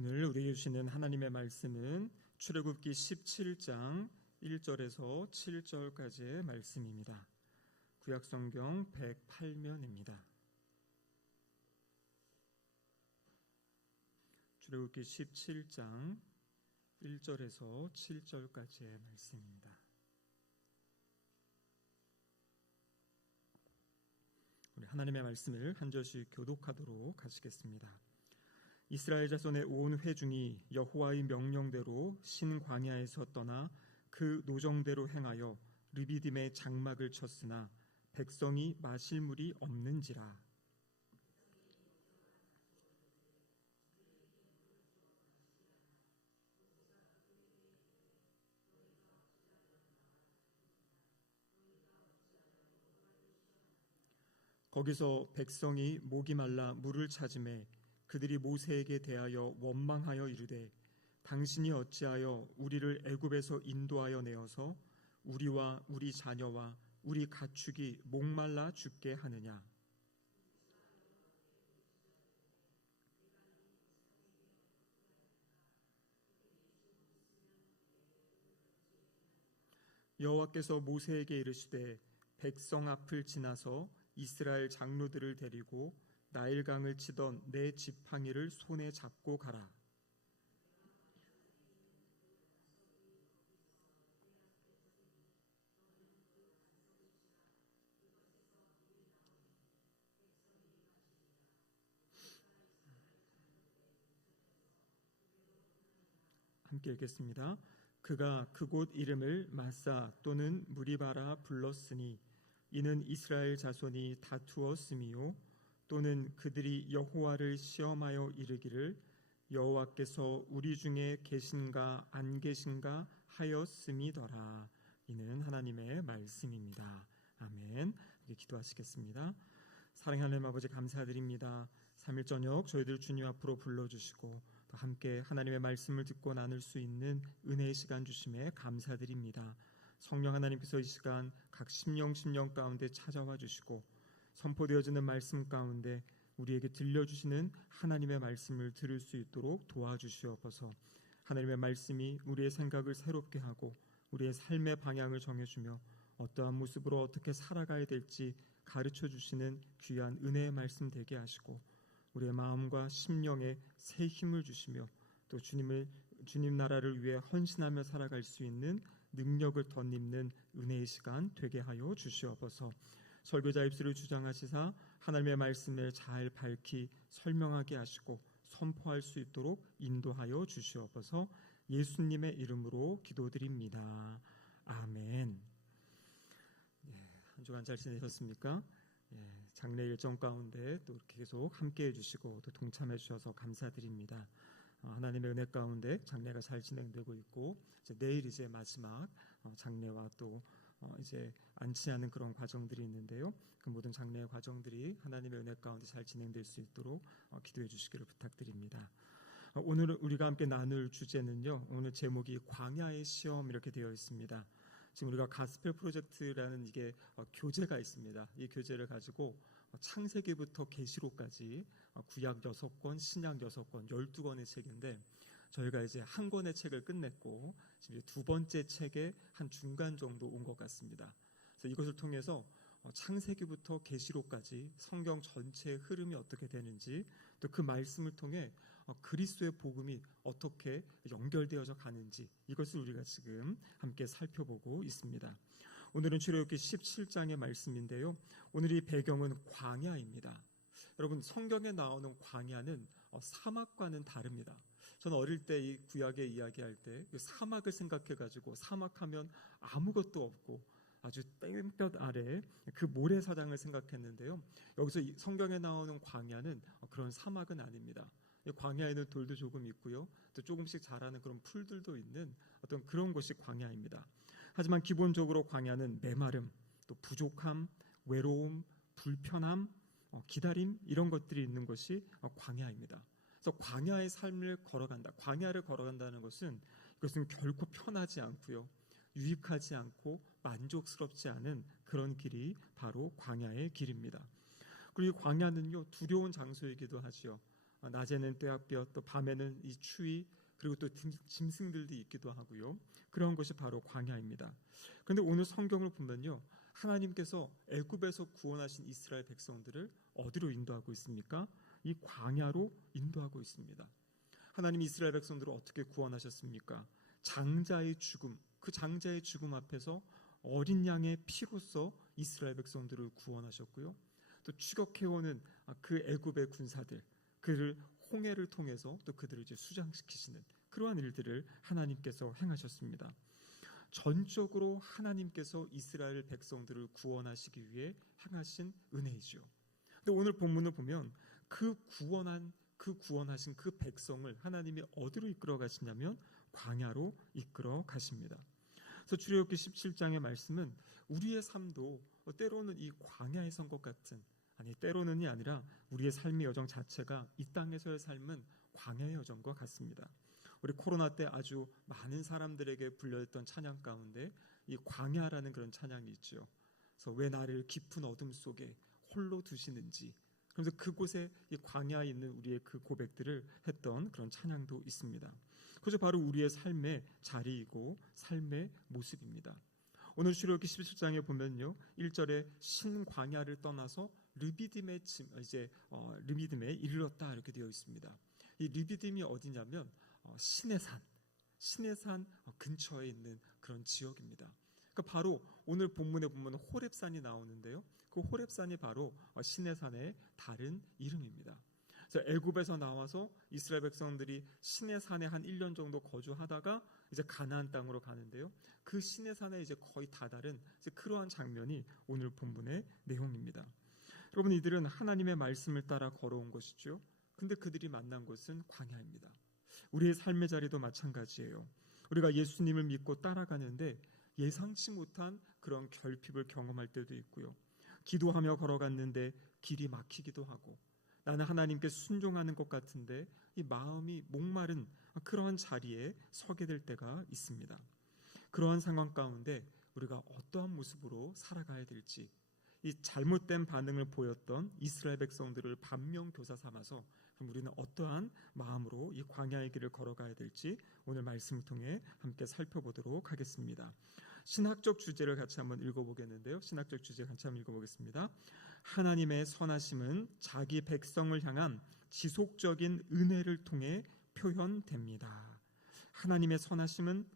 오늘 우리에게 주시는 하나님의 말씀은 출애굽기 17장 1절에서 7절까지의 말씀입니다. 구약성경 108면입니다. 출애굽기 17장 1절에서 7절까지의 말씀입니다. 우리 하나님의 말씀을 한 절씩 교독하도록 하시겠습니다. 이스라엘 자손의 온 회중이 여호와의 명령대로 신 광야에서 떠나 그 노정대로 행하여 르비딤의 장막을 쳤으나 백성이 마실 물이 없는지라. 거기서 백성이 목이 말라 물을 찾으매 그들이 모세에게 대하여 원망하여 이르되 당신이 어찌하여 우리를 애굽에서 인도하여 내어서 우리와 우리 자녀와 우리 가축이 목말라 죽게 하느냐. 여호와께서 모세에게 이르시되 백성 앞을 지나서 이스라엘 장로들을 데리고 나일강을 치던 내 지팡이를 손에 잡고 가라. 함께 읽겠습니다. 그가 그곳 이름을 마사 또는 무리바라 불렀으니 이는 이스라엘 자손이 다투었음이요 또는 그들이 여호와를 시험하여 이르기를 여호와께서 우리 중에 계신가 안 계신가 하였음이더라. 이는 하나님의 말씀입니다. 아멘. 기도하시겠습니다. 사랑하는 하나님 아버지 감사드립니다. 3일 저녁 저희들 주님 앞으로 불러주시고 또 함께 하나님의 말씀을 듣고 나눌 수 있는 은혜의 시간 주심에 감사드립니다. 성령 하나님께서 이 시간 각 심령 가운데 찾아와 주시고 선포되어지는 말씀 가운데 우리에게 들려주시는 하나님의 말씀을 들을 수 있도록 도와주시옵소서. 하나님의 말씀이 우리의 생각을 새롭게 하고 우리의 삶의 방향을 정해주며 어떠한 모습으로 어떻게 살아가야 될지 가르쳐 주시는 귀한 은혜의 말씀 되게 하시고 우리의 마음과 심령에 새 힘을 주시며 또 주님 나라를 위해 헌신하며 살아갈 수 있는 능력을 덧입는 은혜의 시간 되게 하여 주시옵소서. 설교자 입술을 주장하시사 하나님의 말씀을 잘 밝히 설명하게 하시고 선포할 수 있도록 인도하여 주시옵소서. 예수님의 이름으로 기도드립니다. 아멘. 한 주간 잘 지내셨습니까? 장례 일정 가운데 또 이렇게 계속 함께해 주시고 또 동참해 주셔서 감사드립니다. 하나님의 은혜 가운데 장례가 잘 진행되고 있고 내일 이제 마지막 장례와 또 이제 안치하는 그런 과정들이 있는데요. 그 모든 장례의 과정들이 하나님의 은혜 가운데 잘 진행될 수 있도록 기도해 주시기를 부탁드립니다. 오늘 우리가 함께 나눌 주제는요. 오늘 제목이 광야의 시험 이렇게 되어 있습니다. 지금 우리가 가스펠 프로젝트라는 이게 교재가 있습니다. 이 교재를 가지고 창세기부터 계시록까지 구약 6권, 신약 6권, 12권의 책인데 저희가 이제 한 권의 책을 끝냈고 지금 두 번째 책의 한 중간 정도 온 것 같습니다. 그래서 이것을 통해서 창세기부터 계시록까지 성경 전체의 흐름이 어떻게 되는지 또 그 말씀을 통해 그리스도의 복음이 어떻게 연결되어져 가는지 이것을 우리가 지금 함께 살펴보고 있습니다. 오늘은 출애굽기 17장의 말씀인데요. 오늘 이 배경은 광야입니다. 여러분 성경에 나오는 광야는 사막과는 다릅니다. 저는 어릴 때 이 구약에 이야기할 때 사막을 생각해가지고 사막하면 아무것도 없고 아주 땡볕 아래 그 모래사장을 생각했는데요. 여기서 성경에 나오는 광야는 그런 사막은 아닙니다. 광야에는 돌도 조금 있고요. 또 조금씩 자라는 그런 풀들도 있는 어떤 그런 곳이 광야입니다. 하지만 기본적으로 광야는 메마름, 또 부족함, 외로움, 불편함, 기다림 이런 것들이 있는 것이 광야입니다. 그래서 광야의 삶을 걸어간다. 광야를 걸어간다는 것은 이것은 결코 편하지 않고요. 유익하지 않고 만족스럽지 않은 그런 길이 바로 광야의 길입니다. 그리고 광야는요 두려운 장소이기도 하지요. 낮에는 떼약볕, 또 밤에는 이 추위, 그리고 또 짐승들도 있기도 하고요. 그런 것이 바로 광야입니다. 그런데 오늘 성경을 보면요, 하나님께서 애굽에서 구원하신 이스라엘 백성들을 어디로 인도하고 있습니까? 이 광야로 인도하고 있습니다. 하나님 이스라엘 백성들을 어떻게 구원하셨습니까? 장자의 죽음, 그 장자의 죽음 앞에서 어린 양의 피로써 이스라엘 백성들을 구원하셨고요. 또 추격해오는 그 애굽의 군사들, 그를 홍해를 통해서 또 그들을 이제 수장시키시는 그러한 일들을 하나님께서 행하셨습니다. 전적으로 하나님께서 이스라엘 백성들을 구원하시기 위해 행하신 은혜이죠. 근데 오늘 본문을 보면 그 구원하신 그 백성을 하나님이 어디로 이끌어 가시냐면 광야로 이끌어 가십니다. 그래서 출애굽기 17장의 말씀은 우리의 삶도 때로는 이 광야에 선 것 같은, 아니 때로는이 아니라 우리의 삶의 여정 자체가 이 땅에서의 삶은 광야의 여정과 같습니다. 우리 코로나 때 아주 많은 사람들에게 불려졌던 찬양 가운데 이 광야라는 그런 찬양이 있죠. 그래서 왜 나를 깊은 어둠 속에 홀로 두시는지, 그래서 그곳에 이 광야에 있는 우리의 그 고백들을 했던 그런 찬양도 있습니다. 그래서 바로 우리의 삶의 자리이고 삶의 모습입니다. 오늘 출애굽기 17장에 보면요, 1절에 신광야를 떠나서 르비딤에 이르렀다 이렇게 되어 있습니다. 이 르비딤이 어디냐면 신의 산 근처에 있는 그런 지역입니다. 그러니까 바로 오늘 본문에 보면 호렙산이 나오는데요, 그 호렙산이 바로 신의 산의 다른 이름입니다. 그래서 애굽에서 나와서 이스라엘 백성들이 신의 산에 한 1년 정도 거주하다가 이제 가나안 땅으로 가는데요, 그 신의 산에 이제 거의 다다른 이제 그러한 장면이 오늘 본문의 내용입니다. 여러분, 이들은 하나님의 말씀을 따라 걸어온 것이죠. 근데 그들이 만난 곳은 광야입니다. 우리의 삶의 자리도 마찬가지예요. 우리가 예수님을 믿고 따라가는데 예상치 못한 그런 결핍을 경험할 때도 있고요. 기도하며 걸어갔는데 길이 막히기도 하고, 나는 하나님께 순종하는 것 같은데 이 마음이 목마른 그러한 자리에 서게 될 때가 있습니다. 그러한 상황 가운데 우리가 어떠한 모습으로 살아가야 될지, 이 잘못된 반응을 보였던 이스라엘 백성들을 반면교사 삼아서 그럼 우리는 어떠한 마음으로 이 광야의 길을 걸어가야 될지 오늘 말씀을 통해 함께 살펴보도록 하겠습니다. 신학적 주제를 같이 한번 읽어보겠는데요. 신학적 주제 같이 한번 읽어보겠습니다. 하나님의 선하심은 자기 백성을 향한 지속적인 은혜를 통해 표현됩니다. 하나님의 선하심은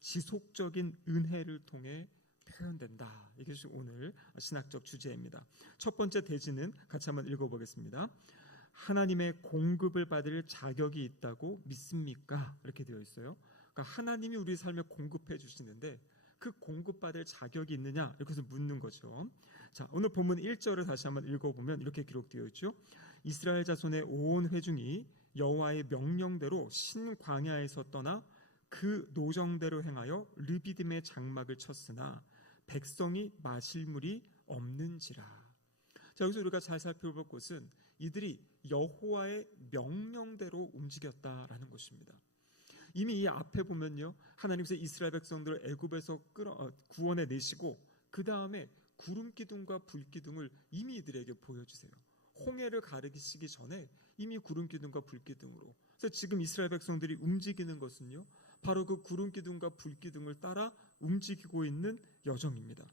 지속적인 은혜를 통해 표현된다. 이것이 오늘 신학적 주제입니다. 첫 번째 대지는 같이 한번 읽어보겠습니다. 하나님의 공급을 받을 자격이 있다고 믿습니까? 이렇게 되어 있어요. 그러니까 하나님이 우리 삶에 공급해 주시는데 그 공급받을 자격이 있느냐, 이렇게 해서 묻는 거죠. 자, 오늘 본문 1절을 다시 한번 읽어보면 이렇게 기록되어 있죠. 이스라엘 자손의 온 회중이 여호와의 명령대로 신광야에서 떠나 그 노정대로 행하여 르비딤의 장막을 쳤으나 백성이 마실 물이 없는지라. 자, 여기서 우리가 잘 살펴볼 것은 이들이 여호와의 명령대로 움직였다라는 것입니다. 이미 이 앞에 보면요, 하나님께서 이스라엘 백성들을 애굽에서 구원해 내시고 그 다음에 구름 기둥과 불 기둥을 이미 이들에게 보여주세요. 홍해를 가르시기 전에 이미 구름 기둥과 불 기둥으로. 그래서 지금 이스라엘 백성들이 움직이는 것은요, 바로 그 구름 기둥과 불 기둥을 따라 움직이고 있는 여정입니다.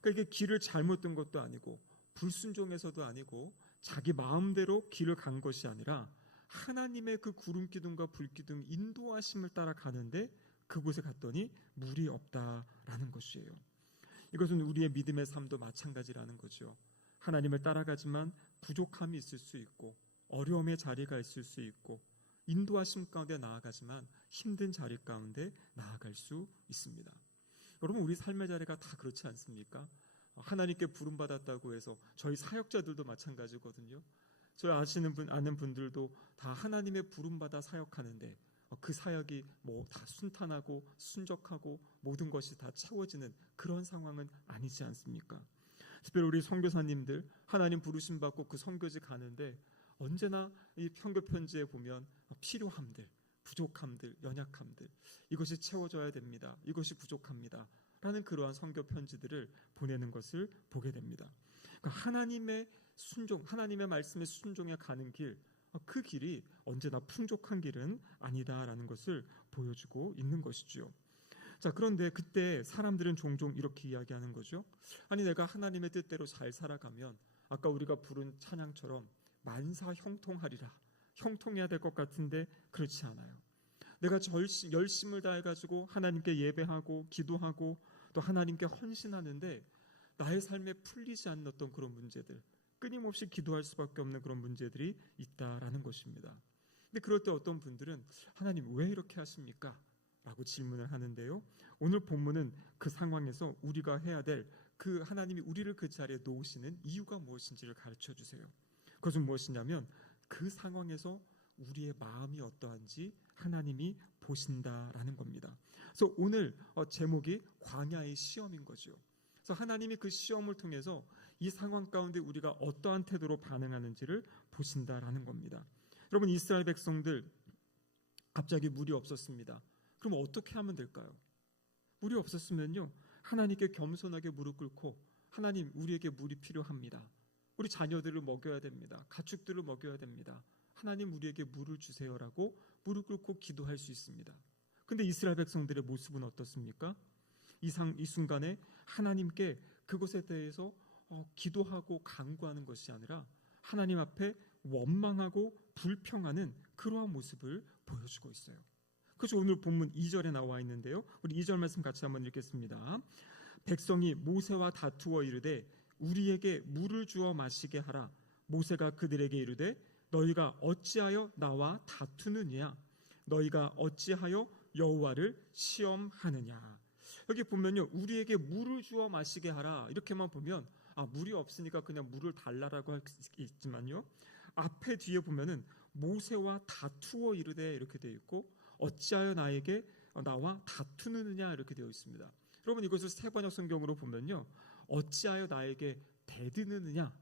그러니까 이게 길을 잘못 든 것도 아니고 불순종해서도 아니고 자기 마음대로 길을 간 것이 아니라 하나님의 그 구름 기둥과 불 기둥 인도하심을 따라 가는데 그곳에 갔더니 물이 없다라는 것이에요. 이것은 우리의 믿음의 삶도 마찬가지라는 거죠. 하나님을 따라가지만 부족함이 있을 수 있고 어려움의 자리가 있을 수 있고 인도하심 가운데 나아가지만 힘든 자리 가운데 나아갈 수 있습니다. 여러분, 우리 삶의 자리가 다 그렇지 않습니까? 하나님께 부름받았다고 해서 저희 사역자들도 마찬가지거든요. 저 아는 분들도 다 하나님의 부름받아 사역하는데 그 사역이 뭐 다 순탄하고 순적하고 모든 것이 다 채워지는 그런 상황은 아니지 않습니까? 특별히 우리 선교사님들 하나님 부르심 받고 그 선교지 가는데 언제나 이 선교 편지에 보면 필요함들, 부족함들, 연약함들, 이것이 채워져야 됩니다. 이것이 부족합니다. 라는 그러한 선교 편지들을 보내는 것을 보게 됩니다. 그러니까 하나님의 순종, 하나님의 말씀에 순종해 가는 길, 그 길이 언제나 풍족한 길은 아니다라는 것을 보여주고 있는 것이죠. 자, 그런데 그때 사람들은 종종 이렇게 이야기하는 거죠. 아니, 내가 하나님의 뜻대로 잘 살아가면 아까 우리가 부른 찬양처럼 만사 형통하리라. 형통해야 될 것 같은데 그렇지 않아요. 내가 열심을 다해가지고 하나님께 예배하고 기도하고 또 하나님께 헌신하는데 나의 삶에 풀리지 않는 어떤 그런 문제들, 끊임없이 기도할 수밖에 없는 그런 문제들이 있다라는 것입니다. 근데 그럴 때 어떤 분들은 하나님 왜 이렇게 하십니까? 라고 질문을 하는데요. 오늘 본문은 그 상황에서 우리가 해야 될 그 하나님이 우리를 그 자리에 놓으시는 이유가 무엇인지를 가르쳐 주세요. 그것은 무엇이냐면 그 상황에서 우리의 마음이 어떠한지 하나님이 보신다라는 겁니다. 그래서 오늘 제목이 광야의 시험인 거죠. 그래서 하나님이 그 시험을 통해서 이 상황 가운데 우리가 어떠한 태도로 반응하는지를 보신다라는 겁니다. 여러분, 이스라엘 백성들 갑자기 물이 없었습니다. 그럼 어떻게 하면 될까요? 물이 없었으면요, 하나님께 겸손하게 무릎 꿇고 하나님, 우리에게 물이 필요합니다. 우리 자녀들을 먹여야 됩니다. 가축들을 먹여야 됩니다. 하나님, 우리에게 물을 주세요라고 무릎 꿇고 기도할 수 있습니다. 근데 이스라엘 백성들의 모습은 어떻습니까? 이 순간에 하나님께 그것에 대해서 기도하고 간구하는 것이 아니라 하나님 앞에 원망하고 불평하는 그러한 모습을 보여주고 있어요. 그래서 오늘 본문 2절에 나와 있는데요. 우리 2절 말씀 같이 한번 읽겠습니다. 백성이 모세와 다투어 이르되 우리에게 물을 주어 마시게 하라. 모세가 그들에게 이르되 너희가 어찌하여 나와 다투느냐? 너희가 어찌하여 여호와를 시험하느냐? 여기 보면요, 우리에게 물을 주어 마시게 하라 이렇게만 보면 물이 없으니까 그냥 물을 달라라고 할 수 있지만요, 앞에 뒤에 보면은 모세와 다투어 이르되 이렇게 되어 있고 어찌하여 나와 다투느냐 이렇게 되어 있습니다. 여러분, 이것을 새 번역 성경으로 보면요, 어찌하여 나에게 대드느냐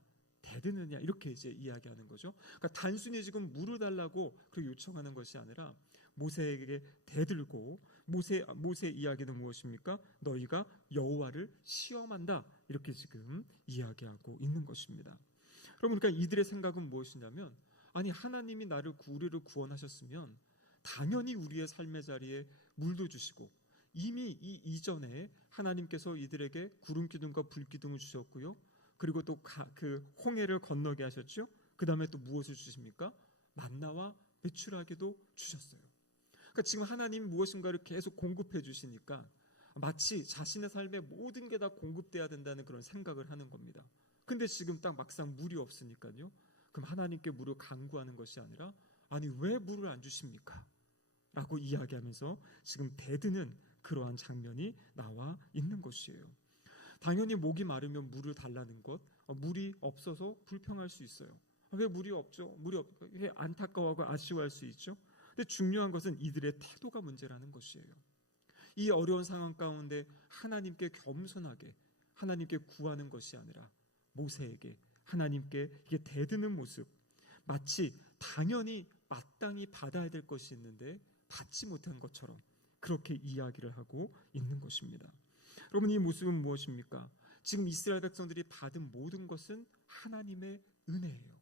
이렇게 이제 이야기하는 거죠. 그러니까 단순히 지금 물을 달라고 그 요청하는 것이 아니라 모세에게 대들고 모세 이야기는 무엇입니까? 너희가 여호와를 시험한다 이렇게 지금 이야기하고 있는 것입니다. 여러분, 그러니까 이들의 생각은 무엇이냐면 아니, 하나님이 우리를 구원하셨으면 당연히 우리의 삶의 자리에 물도 주시고 이미 이전에 하나님께서 이들에게 구름 기둥과 불 기둥을 주셨고요. 그리고 또 그 홍해를 건너게 하셨죠. 그 다음에 또 무엇을 주십니까? 만나와 메추라기도 주셨어요. 그러니까 지금 하나님이 무엇인가를 계속 공급해 주시니까 마치 자신의 삶에 모든 게 다 공급돼야 된다는 그런 생각을 하는 겁니다. 근데 지금 딱 막상 물이 없으니까요. 그럼 하나님께 물을 간구하는 것이 아니라 아니, 왜 물을 안 주십니까? 라고 이야기하면서 지금 대드는 그러한 장면이 나와 있는 것이에요. 당연히 목이 마르면 물을 달라는 것, 물이 없어서 불평할 수 있어요. 왜 물이 없죠? 왜 안타까워하고 아쉬워할 수 있죠? 근데 중요한 것은 이들의 태도가 문제라는 것이에요. 이 어려운 상황 가운데 하나님께 겸손하게 하나님께 구하는 것이 아니라 모세에게 하나님께 이게 대드는 모습, 마치 당연히 마땅히 받아야 될 것이 있는데 받지 못한 것처럼 그렇게 이야기를 하고 있는 것입니다. 여러분, 이 모습은 무엇입니까? 지금 이스라엘 백성들이 받은 모든 것은 하나님의 은혜예요.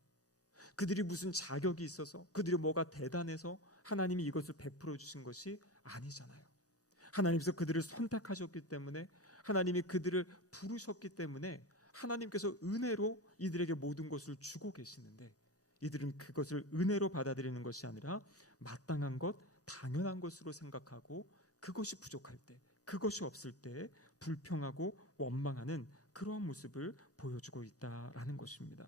그들이 무슨 자격이 있어서, 그들이 뭐가 대단해서 하나님이 이것을 베풀어 주신 것이 아니잖아요. 하나님께서 그들을 선택하셨기 때문에, 하나님이 그들을 부르셨기 때문에 하나님께서 은혜로 이들에게 모든 것을 주고 계시는데 이들은 그것을 은혜로 받아들이는 것이 아니라 마땅한 것, 당연한 것으로 생각하고 그것이 부족할 때, 그것이 없을 때 불평하고 원망하는 그러한 모습을 보여주고 있다라는 것입니다.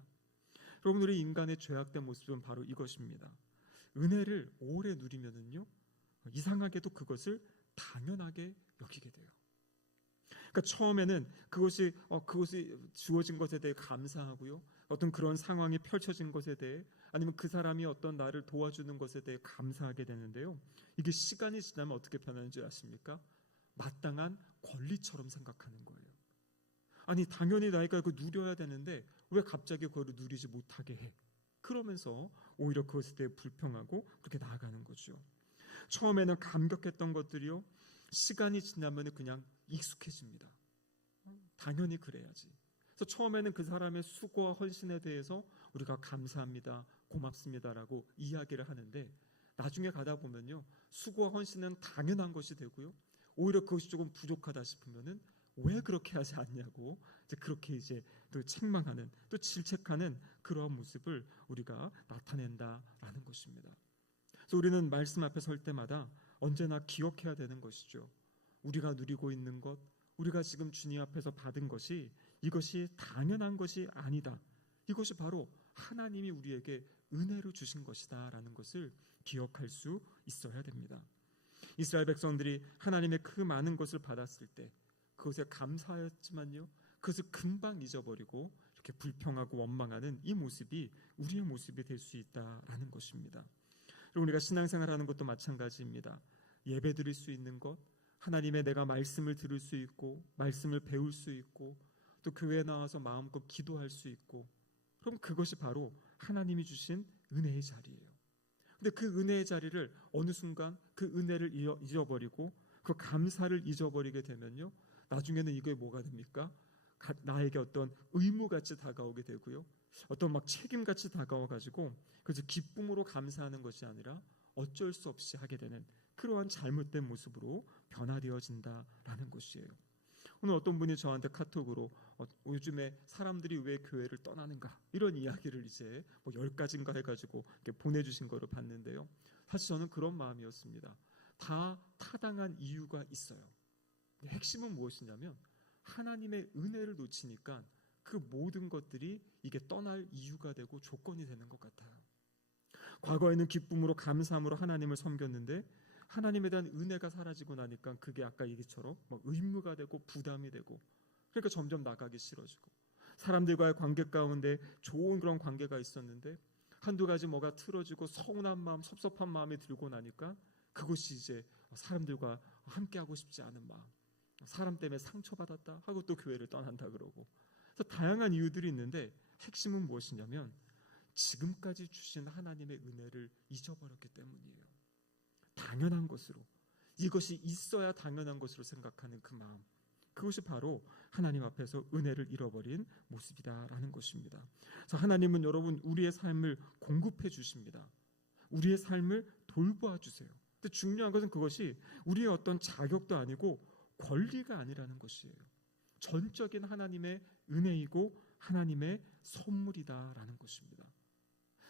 여러분, 우리 인간의 죄악된 모습은 바로 이것입니다. 은혜를 오래 누리면은요, 이상하게도 그것을 당연하게 여기게 돼요. 그러니까 처음에는 그것이 주어진 것에 대해 감사하고요, 어떤 그런 상황이 펼쳐진 것에 대해, 아니면 그 사람이 어떤 나를 도와주는 것에 대해 감사하게 되는데요, 이게 시간이 지나면 어떻게 변하는 줄 아십니까? 마땅한 권리처럼 생각하는 거예요. 아니, 당연히 나이가 그거 누려야 되는데 왜 갑자기 그걸 누리지 못하게 해? 그러면서 오히려 그것에 대해 불평하고 그렇게 나아가는 거죠. 처음에는 감격했던 것들이요, 시간이 지나면 그냥 익숙해집니다. 당연히 그래야지. 그래서 처음에는 그 사람의 수고와 헌신에 대해서 우리가 감사합니다, 고맙습니다라고 이야기를 하는데 나중에 가다 보면요, 수고와 헌신은 당연한 것이 되고요, 오히려 그것이 조금 부족하다 싶으면은 왜 그렇게 하지 않냐고 그렇게 또 책망하는, 또 질책하는 그러한 모습을 우리가 나타낸다라는 것입니다. 그래서 우리는 말씀 앞에 설 때마다 언제나 기억해야 되는 것이죠. 우리가 누리고 있는 것, 우리가 지금 주님 앞에서 받은 것이 이것이 당연한 것이 아니다. 이것이 바로 하나님이 우리에게 은혜로 주신 것이다 라는 것을 기억할 수 있어야 됩니다. 이스라엘 백성들이 하나님의 그 많은 것을 받았을 때 그것에 감사하였지만요, 그것을 금방 잊어버리고 이렇게 불평하고 원망하는 이 모습이 우리의 모습이 될 수 있다라는 것입니다. 그리고 우리가 신앙생활하는 것도 마찬가지입니다. 예배 드릴 수 있는 것, 하나님의 내가 말씀을 들을 수 있고 말씀을 배울 수 있고 또 교회에 나와서 마음껏 기도할 수 있고, 그럼 그것이 바로 하나님이 주신 은혜의 자리예요. 근데 그 은혜의 자리를 어느 순간 그 은혜를 잊어버리고 그 감사를 잊어버리게 되면요, 나중에는 이게 뭐가 됩니까? 나에게 어떤 의무같이 다가오게 되고요, 어떤 막 책임같이 다가와가지고 그래서 기쁨으로 감사하는 것이 아니라 어쩔 수 없이 하게 되는 그러한 잘못된 모습으로 변화되어진다라는 것이에요. 오늘 어떤 분이 저한테 카톡으로 요즘에 사람들이 왜 교회를 떠나는가 이런 이야기를 이제 10가지인가 해가지고 보내주신 거를 봤는데요, 사실 저는 그런 마음이었습니다. 다 타당한 이유가 있어요. 핵심은 무엇이냐면 하나님의 은혜를 놓치니까 그 모든 것들이 이게 떠날 이유가 되고 조건이 되는 것 같아요. 과거에는 기쁨으로 감사함으로 하나님을 섬겼는데 하나님에 대한 은혜가 사라지고 나니까 그게 아까 얘기처럼 의무가 되고 부담이 되고, 그러니까 점점 나가기 싫어지고, 사람들과의 관계 가운데 좋은 그런 관계가 있었는데 한두 가지 뭐가 틀어지고 서운한 마음, 섭섭한 마음이 들고 나니까 그것이 이제 사람들과 함께하고 싶지 않은 마음, 사람 때문에 상처받았다 하고 또 교회를 떠난다 그러고, 그래서 다양한 이유들이 있는데 핵심은 무엇이냐면 지금까지 주신 하나님의 은혜를 잊어버렸기 때문이에요. 당연한 것으로, 이것이 있어야 당연한 것으로 생각하는 그 마음, 그것이 바로 하나님 앞에서 은혜를 잃어버린 모습이다라는 것입니다. 그래서 하나님은 여러분 우리의 삶을 공급해 주십니다. 우리의 삶을 돌보아 주세요. 근데 중요한 것은 그것이 우리의 어떤 자격도 아니고 권리가 아니라는 것이에요. 전적인 하나님의 은혜이고 하나님의 선물이다라는 것입니다.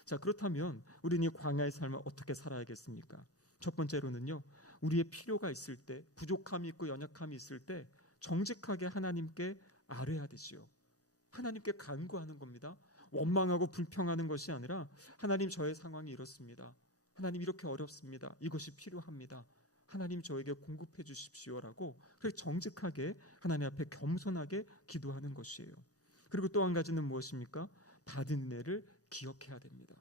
자, 그렇다면 우리는 이 광야의 삶을 어떻게 살아야겠습니까? 첫 번째로는요, 우리의 필요가 있을 때, 부족함이 있고 연약함이 있을 때 정직하게 하나님께 아뢰야 되지요. 하나님께 간구하는 겁니다. 원망하고 불평하는 것이 아니라 하나님, 저의 상황이 이렇습니다. 하나님, 이렇게 어렵습니다. 이것이 필요합니다. 하나님, 저에게 공급해 주십시오라고 그렇게 정직하게 하나님 앞에 겸손하게 기도하는 것이에요. 그리고 또 한 가지는 무엇입니까? 받은 은혜를 기억해야 됩니다.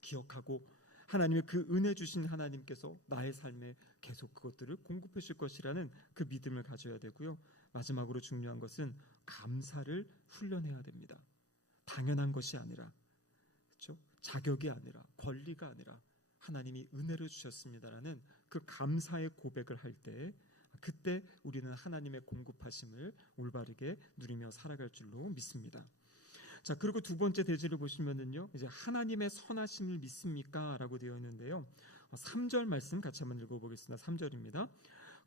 기억하고 하나님의 그 은혜 주신 하나님께서 나의 삶에 계속 그것들을 공급해 줄 것이라는 그 믿음을 가져야 되고요. 마지막으로 중요한 것은 감사를 훈련해야 됩니다. 당연한 것이 아니라, 그렇죠? 자격이 아니라, 권리가 아니라 하나님이 은혜를 주셨습니다라는 그 감사의 고백을 할 때, 그때 우리는 하나님의 공급하심을 올바르게 누리며 살아갈 줄로 믿습니다. 자, 그리고 두 번째 대지를 보시면은요, 이제 하나님의 선하심을 믿습니까? 라고 되어 있는데요, 3절 말씀 같이 한번 읽어보겠습니다. 3절입니다.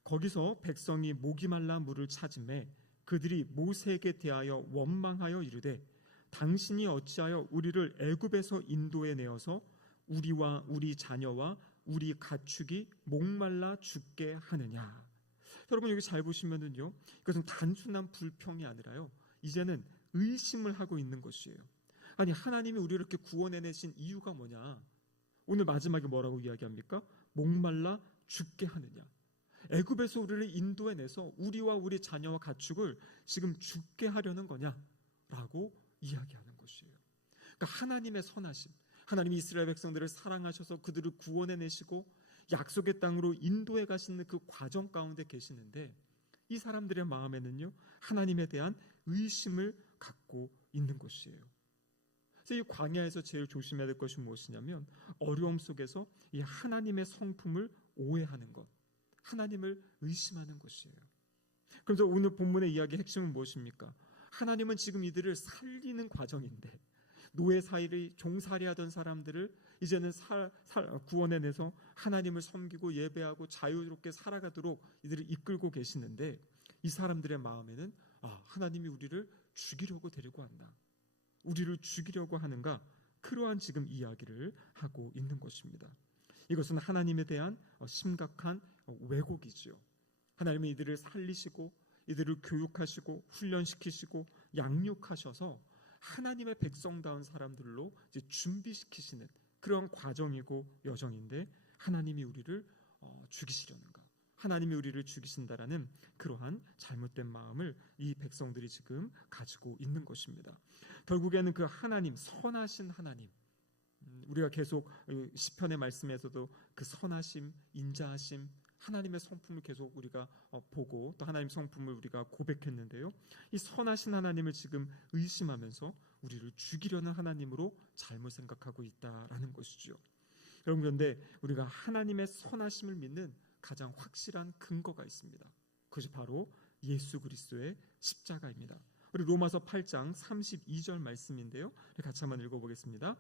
거기서 백성이 목이 말라 물을 찾음에 그들이 모세에게 대하여 원망하여 이르되 당신이 어찌하여 우리를 애굽에서 인도해 내어서 우리와 우리 자녀와 우리 가축이 목말라 죽게 하느냐. 여러분 여기 잘 보시면은요, 이것은 단순한 불평이 아니라요, 이제는 의심을 하고 있는 것이에요. 아니, 하나님이 우리를 이렇게 구원해내신 이유가 뭐냐? 오늘 마지막에 뭐라고 이야기합니까? 목말라 죽게 하느냐. 애굽에서 우리를 인도해내서 우리와 우리 자녀와 가축을 지금 죽게 하려는 거냐라고 이야기하는 것이에요. 그러니까 하나님의 선하심, 하나님이 이스라엘 백성들을 사랑하셔서 그들을 구원해내시고 약속의 땅으로 인도해 가시는 그 과정 가운데 계시는데, 이 사람들의 마음에는요, 하나님에 대한 의심을 갖고 있는 것이에요. 그래서 이 광야에서 제일 조심해야 될 것이 무엇이냐면 어려움 속에서 이 하나님의 성품을 오해하는 것, 하나님을 의심하는 것이에요. 그래서 오늘 본문의 이야기의 핵심은 무엇입니까? 하나님은 지금 이들을 살리는 과정인데 노예 사이를 종살이하던 사람들을 이제는 구원해내서 하나님을 섬기고 예배하고 자유롭게 살아가도록 이들을 이끌고 계시는데, 이 사람들의 마음에는 하나님이 우리를 죽이려고 데리고 왔나, 우리를 죽이려고 하는가, 그러한 지금 이야기를 하고 있는 것입니다. 이것은 하나님에 대한 심각한 왜곡이지요. 하나님은 이들을 살리시고 이들을 교육하시고 훈련시키시고 양육하셔서 하나님의 백성다운 사람들로 이제 준비시키시는 그런 과정이고 여정인데, 하나님이 우리를 죽이시려는가, 하나님이 우리를 죽이신다라는 그러한 잘못된 마음을 이 백성들이 지금 가지고 있는 것입니다. 결국에는 그 하나님, 선하신 하나님, 우리가 계속 시편의 말씀에서도 그 선하심, 인자하심, 하나님의 성품을 계속 우리가 보고 또 하나님의 성품을 우리가 고백했는데요, 이 선하신 하나님을 지금 의심하면서 우리를 죽이려는 하나님으로 잘못 생각하고 있다라는 것이죠. 여러분, 그런데 우리가 하나님의 선하심을 믿는 가장 확실한 근거가 있습니다. 그것이 바로 예수 그리스도의 십자가입니다. 우리 로마서 8장 32절 말씀인데요, 같이 한번 읽어보겠습니다.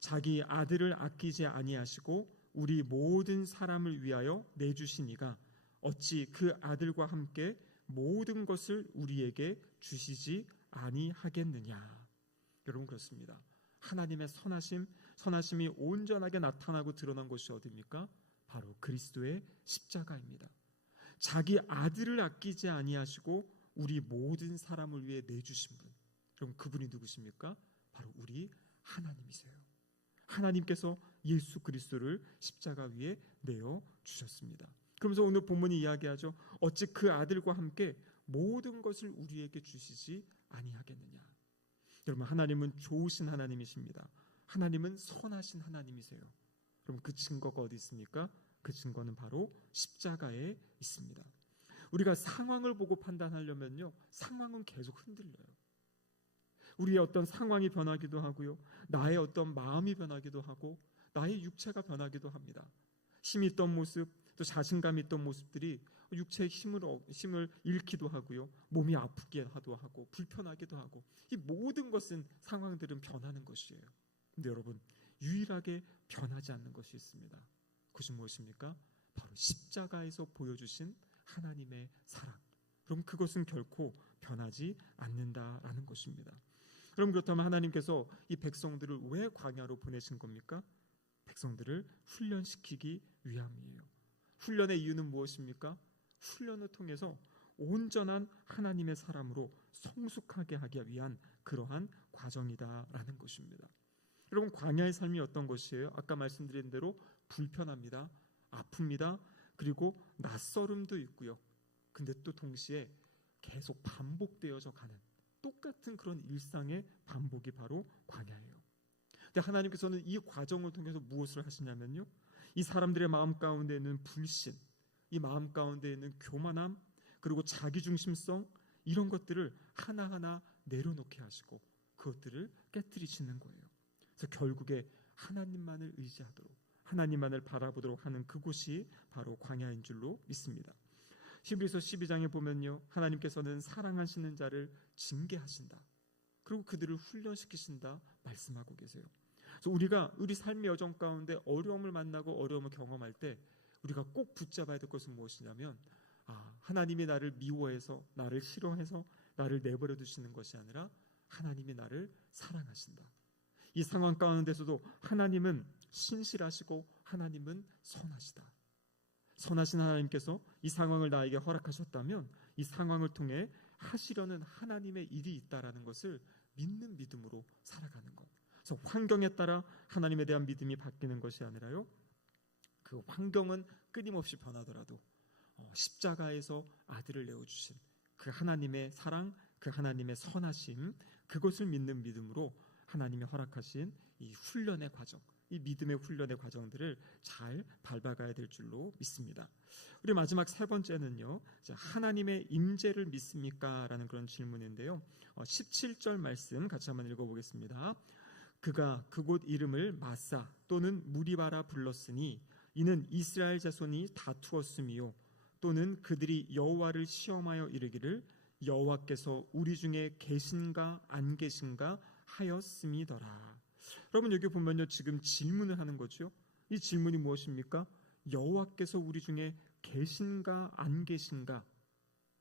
자기 아들을 아끼지 아니하시고 우리 모든 사람을 위하여 내주시니가 어찌 그 아들과 함께 모든 것을 우리에게 주시지 아니하겠느냐. 여러분, 그렇습니다. 하나님의 선하심이 온전하게 나타나고 드러난 것이 어디입니까? 바로 그리스도의 십자가입니다. 자기 아들을 아끼지 아니하시고 우리 모든 사람을 위해 내주신 분, 그럼 그분이 누구십니까? 바로 우리 하나님이세요. 하나님께서 예수 그리스도를 십자가 위에 내어 주셨습니다. 그러면서 오늘 본문이 이야기하죠. 어찌 그 아들과 함께 모든 것을 우리에게 주시지 아니하겠느냐. 여러분, 하나님은 좋으신 하나님이십니다. 하나님은 선하신 하나님이세요. 그럼 그 증거가 어디 있습니까? 그 증거는 바로 십자가에 있습니다. 우리가 상황을 보고 판단하려면요, 상황은 계속 흔들려요. 우리의 어떤 상황이 변하기도 하고요, 나의 어떤 마음이 변하기도 하고 나의 육체가 변하기도 합니다. 힘이 있던 모습, 또 자신감이 있던 모습들이 육체의 힘을 잃기도 하고요, 몸이 아프기도 하고 불편하기도 하고, 이 모든 것은, 상황들은 변하는 것이에요. 근데 여러분, 유일하게 변하지 않는 것이 있습니다. 그것이 무엇입니까? 바로 십자가에서 보여주신 하나님의 사랑. 그럼 그것은 결코 변하지 않는다라는 것입니다. 그럼 그렇다면 하나님께서 이 백성들을 왜 광야로 보내신 겁니까? 백성들을 훈련시키기 위함이에요. 훈련의 이유는 무엇입니까? 훈련을 통해서 온전한 하나님의 사람으로 성숙하게 하기 위한 그러한 과정이다라는 것입니다. 여러분, 광야의 삶이 어떤 것이에요? 아까 말씀드린 대로 불편합니다, 아픕니다, 그리고 낯설음도 있고요. 근데 또 동시에 계속 반복되어져 가는 똑같은 그런 일상의 반복이 바로 광야예요. 근데 하나님께서는 이 과정을 통해서 무엇을 하시냐면요, 이 사람들의 마음 가운데 있는 불신, 이 마음 가운데 있는 교만함, 그리고 자기중심성, 이런 것들을 하나하나 내려놓게 하시고 그것들을 깨뜨리시는 거예요. 그래서 결국에 하나님만을 의지하도록, 하나님만을 바라보도록 하는 그곳이 바로 광야인 줄로 믿습니다. 히브리서 12장에 보면요, 하나님께서는 사랑하시는 자를 징계하신다, 그리고 그들을 훈련시키신다 말씀하고 계세요. 그래서 우리가 우리 삶의 여정 가운데 어려움을 만나고 어려움을 경험할 때 우리가 꼭 붙잡아야 될 것은 무엇이냐면, 하나님이 나를 미워해서, 나를 싫어해서 나를 내버려 두시는 것이 아니라 하나님이 나를 사랑하신다. 이 상황 가운데서도 하나님은 신실하시고 하나님은 선하시다. 선하신 하나님께서 이 상황을 나에게 허락하셨다면 이 상황을 통해 하시려는 하나님의 일이 있다라는 것을 믿는 믿음으로 살아가는 것. 그래서 환경에 따라 하나님에 대한 믿음이 바뀌는 것이 아니라요, 그 환경은 끊임없이 변하더라도 십자가에서 아들을 내어주신 그 하나님의 사랑, 그 하나님의 선하심, 그것을 믿는 믿음으로 하나님이 허락하신 이 훈련의 과정, 이 믿음의 훈련의 과정들을 잘 밟아가야 될 줄로 믿습니다. 우리 마지막 세 번째는요, 하나님의 임재를 믿습니까? 라는 그런 질문인데요, 17절 말씀 같이 한번 읽어보겠습니다. 그가 그곳 이름을 마사 또는 무리바라 불렀으니 이는 이스라엘 자손이 다투었음이요, 또는 그들이 여호와를 시험하여 이르기를 여호와께서 우리 중에 계신가 안 계신가 하였음이더라. 여러분 여기 보면요, 지금 질문을 하는 거죠. 이 질문이 무엇입니까? 여호와께서 우리 중에 계신가 안 계신가?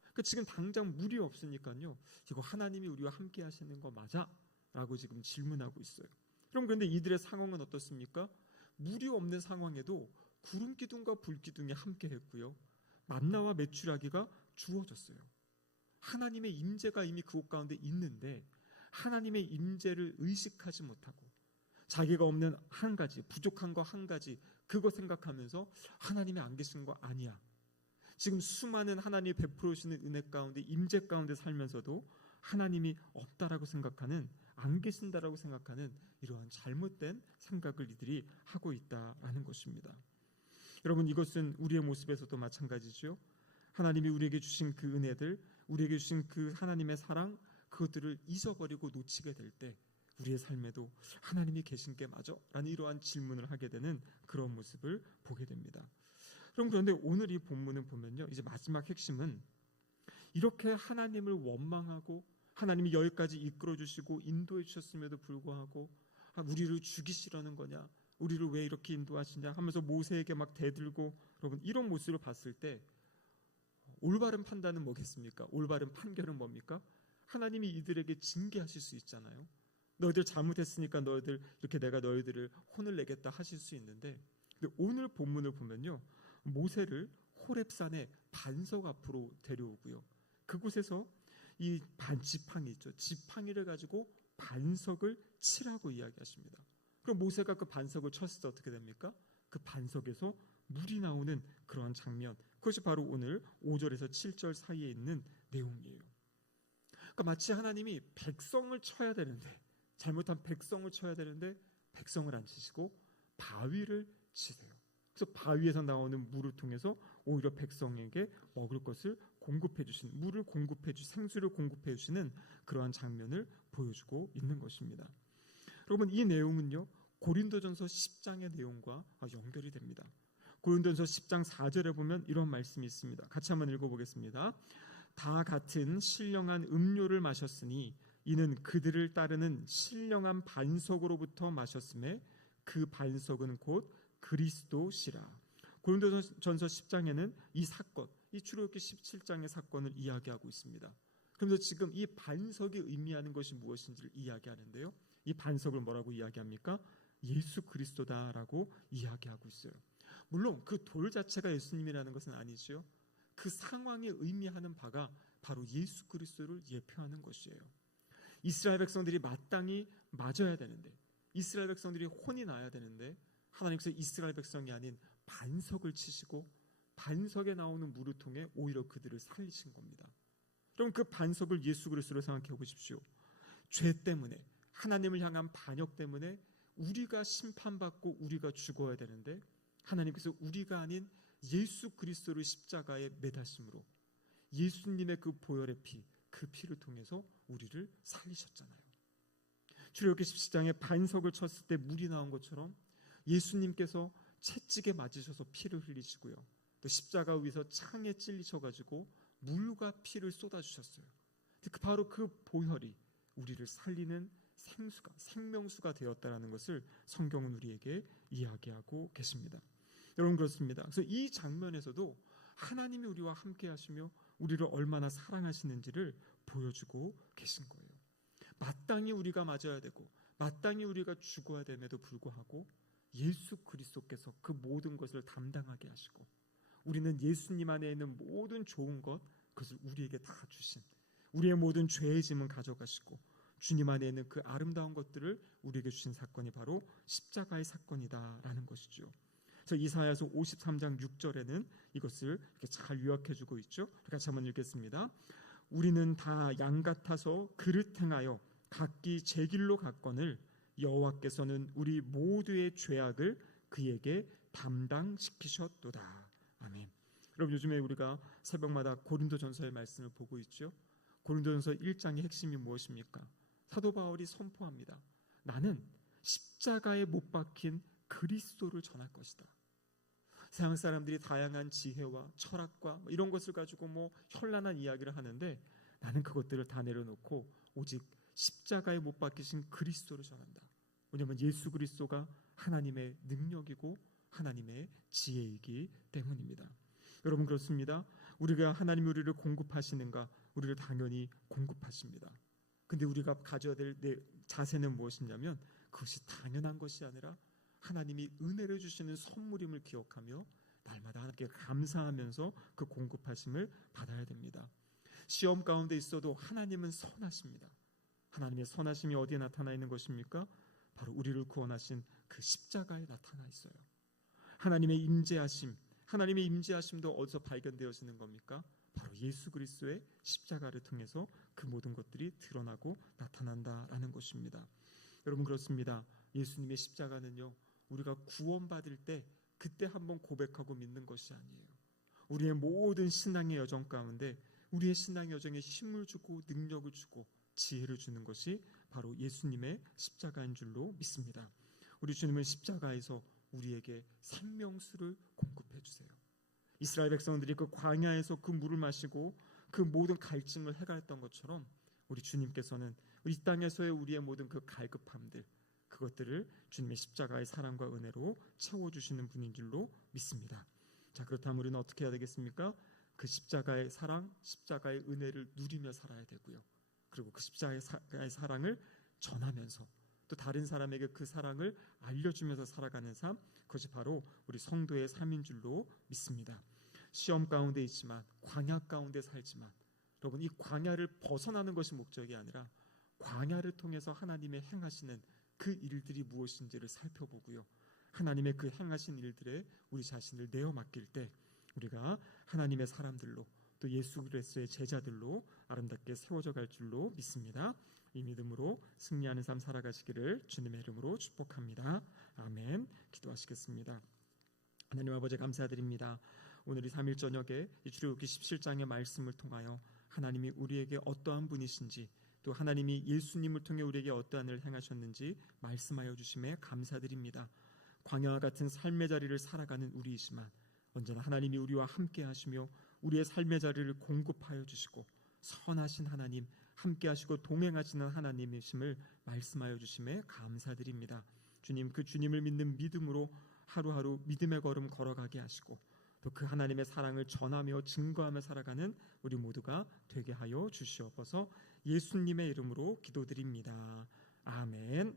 그러니까 지금 당장 물이 없으니까요, 이거 하나님이 우리와 함께 하시는 거 맞아? 라고 지금 질문하고 있어요. 그럼 그런데 이들의 상황은 어떻습니까? 물이 없는 상황에도 구름 기둥과 불 기둥이 함께 했고요, 만나와 메추라기가 주어졌어요. 하나님의 임재가 이미 그곳 가운데 있는데 하나님의 임재를 의식하지 못하고 자기가 없는 한 가지, 부족한 거 한 가지, 그거 생각하면서 하나님이 안 계신 거 아니야. 지금 수많은 하나님이 베풀어 주시는 은혜 가운데, 임재 가운데 살면서도 하나님이 없다라고 생각하는, 안 계신다라고 생각하는 이러한 잘못된 생각을 이들이 하고 있다라는 것입니다. 여러분, 이것은 우리의 모습에서도 마찬가지죠. 하나님이 우리에게 주신 그 은혜들, 우리에게 주신 그 하나님의 사랑, 그것들을 잊어버리고 놓치게 될 때 우리의 삶에도 하나님이 계신 게 맞아? 라는 이러한 질문을 하게 되는 그런 모습을 보게 됩니다. 그런데 오늘 이 본문을 보면요, 이제 마지막 핵심은 이렇게 하나님을 원망하고 하나님이 여기까지 이끌어 주시고 인도해 주셨음에도 불구하고 우리를 죽이시려는 거냐, 우리를 왜 이렇게 인도하시냐 하면서 모세에게 막 대들고, 여러분 이런 모습을 봤을 때 올바른 판단은 뭐겠습니까? 올바른 판결은 뭡니까? 하나님이 이들에게 징계하실 수 있잖아요. 너희들 잘못했으니까 너희들 이렇게 내가 너희들을 혼을 내겠다 하실 수 있는데, 근데 오늘 본문을 보면요, 모세를 호렙산의 반석 앞으로 데려오고요, 그곳에서 이 지팡이 있죠, 지팡이를 가지고 반석을 치라고 이야기하십니다. 그럼 모세가 그 반석을 쳤을 때 어떻게 됩니까? 그 반석에서 물이 나오는 그러한 장면, 그것이 바로 오늘 5절에서 7절 사이에 있는 내용이에요. 그러니까 마치 하나님이 백성을 쳐야 되는데, 잘못한 백성을 쳐야 되는데 백성을 안 치시고 바위를 치세요. 그래서 바위에서 나오는 물을 통해서 오히려 백성에게 먹을 것을 공급해 주시는, 물을 공급해 주시는, 생수를 공급해 주시는 그러한 장면을 보여주고 있는 것입니다. 여러분, 이 내용은요, 고린도전서 10장의 내용과 연결이 됩니다. 고린도전서 10장 4절에 보면 이런 말씀이 있습니다. 같이 한번 읽어보겠습니다. 다 같은 신령한 음료를 마셨으니 이는 그들을 따르는 신령한 반석으로부터 마셨음에 그 반석은 곧 그리스도시라. 고린도전서 10장에는 이 사건, 이 출애굽기 17장의 사건을 이야기하고 있습니다. 그래서 지금 이 반석이 의미하는 것이 무엇인지를 이야기하는데요, 이 반석을 뭐라고 이야기합니까? 예수 그리스도다라고 이야기하고 있어요. 물론 그 돌 자체가 예수님이라는 것은 아니죠. 그 상황이 의미하는 바가 바로 예수 그리스도를 예표하는 것이에요. 이스라엘 백성들이 마땅히 맞아야 되는데, 이스라엘 백성들이 혼이 나야 되는데 하나님께서 이스라엘 백성이 아닌 반석을 치시고 반석에 나오는 물을 통해 오히려 그들을 살리신 겁니다. 그럼 그 반석을 예수 그리스도로 생각해 보십시오. 죄 때문에, 하나님을 향한 반역 때문에 우리가 심판받고 우리가 죽어야 되는데 하나님께서 우리가 아닌 예수 그리스도를 십자가에 매다심으로 예수님의 그 보혈의 피, 그 피를 통해서 우리를 살리셨잖아요. 출애굽기 17장에 반석을 쳤을 때 물이 나온 것처럼 예수님께서 채찍에 맞으셔서 피를 흘리시고요, 또 십자가 위에서 창에 찔리셔가지고 물과 피를 쏟아주셨어요. 바로 그 보혈이 우리를 살리는 생수가, 생명수가 되었다라는 것을 성경은 우리에게 이야기하고 계십니다. 여러분, 그렇습니다. 그래서 이 장면에서도 하나님이 우리와 함께 하시며 우리를 얼마나 사랑하시는지를 보여주고 계신 거예요. 마땅히 우리가 맞아야 되고 마땅히 우리가 죽어야 됨에도 불구하고 예수 그리스도께서 그 모든 것을 담당하게 하시고 우리는 예수님 안에 있는 모든 좋은 것, 그것을 우리에게 다 주신, 우리의 모든 죄의 짐은 가져가시고 주님 안에 있는 그 아름다운 것들을 우리에게 주신 사건이 바로 십자가의 사건이다라는 것이죠. 그래서 이사야서 53장 6절에는 이것을 이렇게 잘 요약해주고 있죠. 같이 한번 읽겠습니다. 우리는 다 양 같아서 그릇 행하여 각기 제 길로 갔거늘 여호와께서는 우리 모두의 죄악을 그에게 담당시키셨도다. 아멘. 여러분, 요즘에 우리가 새벽마다 고린도전서의 말씀을 보고 있죠. 고린도전서 1장의 핵심이 무엇입니까? 사도 바울이 선포합니다. 나는 십자가에 못 박힌 그리스도를 전할 것이다. 세상 사람들이 다양한 지혜와 철학과 이런 것을 가지고 현란한 이야기를 하는데 나는 그것들을 다 내려놓고 오직 십자가에 못 박히신 그리스도를 전한다. 왜냐하면 예수 그리스도가 하나님의 능력이고 하나님의 지혜이기 때문입니다. 여러분, 그렇습니다. 우리가 하나님이 우리를 공급하시는가? 우리를 당연히 공급하십니다. 근데 우리가 가져야 될 자세는 무엇이냐면 그것이 당연한 것이 아니라 하나님이 은혜를 주시는 선물임을 기억하며 날마다 하나님께 감사하면서 그 공급하심을 받아야 됩니다. 시험 가운데 있어도 하나님은 선하십니다. 하나님의 선하심이 어디에 나타나 있는 것입니까? 바로 우리를 구원하신 그 십자가에 나타나 있어요. 하나님의 임재하심도 어디서 발견되어지는 겁니까? 바로 예수 그리스도의 십자가를 통해서 그 모든 것들이 드러나고 나타난다라는 것입니다. 여러분, 그렇습니다. 예수님의 십자가는요, 우리가 구원받을 때 그때 한번 고백하고 믿는 것이 아니에요. 우리의 모든 신앙의 여정 가운데 우리의 신앙의 여정에 힘을 주고 능력을 주고 지혜를 주는 것이 바로 예수님의 십자가인 줄로 믿습니다. 우리 주님은 십자가에서 우리에게 생명수를 공급해 주세요. 이스라엘 백성들이 그 광야에서 그 물을 마시고 그 모든 갈증을 해결했던 것처럼 우리 주님께서는 이 땅에서의 우리의 모든 그 갈급함들, 그것들을 주님의 십자가의 사랑과 은혜로 채워주시는 분인 줄로 믿습니다. 자, 그렇다면 우리는 어떻게 해야 되겠습니까? 그 십자가의 사랑, 십자가의 은혜를 누리며 살아야 되고요. 그리고 그 십자가의 사랑을 전하면서 또 다른 사람에게 그 사랑을 알려주면서 살아가는 삶, 그것이 바로 우리 성도의 삶인 줄로 믿습니다. 시험 가운데 있지만, 광야 가운데 살지만, 여러분, 이 광야를 벗어나는 것이 목적이 아니라 광야를 통해서 하나님의 행하시는 그 일들이 무엇인지를 살펴보고요, 하나님의 그 행하신 일들에 우리 자신을 내어 맡길 때 우리가 하나님의 사람들로 또 예수 그리스도의 제자들로 아름답게 세워져 갈 줄로 믿습니다. 이 믿음으로 승리하는 삶 살아가시기를 주님의 이름으로 축복합니다. 아멘. 기도하시겠습니다. 하나님 아버지, 감사드립니다. 오늘 이 3일 저녁에 이 출애굽기 17장의 말씀을 통하여 하나님이 우리에게 어떠한 분이신지, 또 하나님이 예수님을 통해 우리에게 어떠한 일을 행하셨는지 말씀하여 주심에 감사드립니다. 광야와 같은 삶의 자리를 살아가는 우리이지만 언제나 하나님이 우리와 함께 하시며 우리의 삶의 자리를 공급하여 주시고 선하신 하나님, 함께 하시고 동행하시는 하나님이심을 말씀하여 주심에 감사드립니다. 주님, 그 주님을 믿는 믿음으로 하루하루 믿음의 걸음 걸어가게 하시고 또 그 하나님의 사랑을 전하며 증거하며 살아가는 우리 모두가 되게 하여 주시옵소서. 예수님의 이름으로 기도드립니다. 아멘.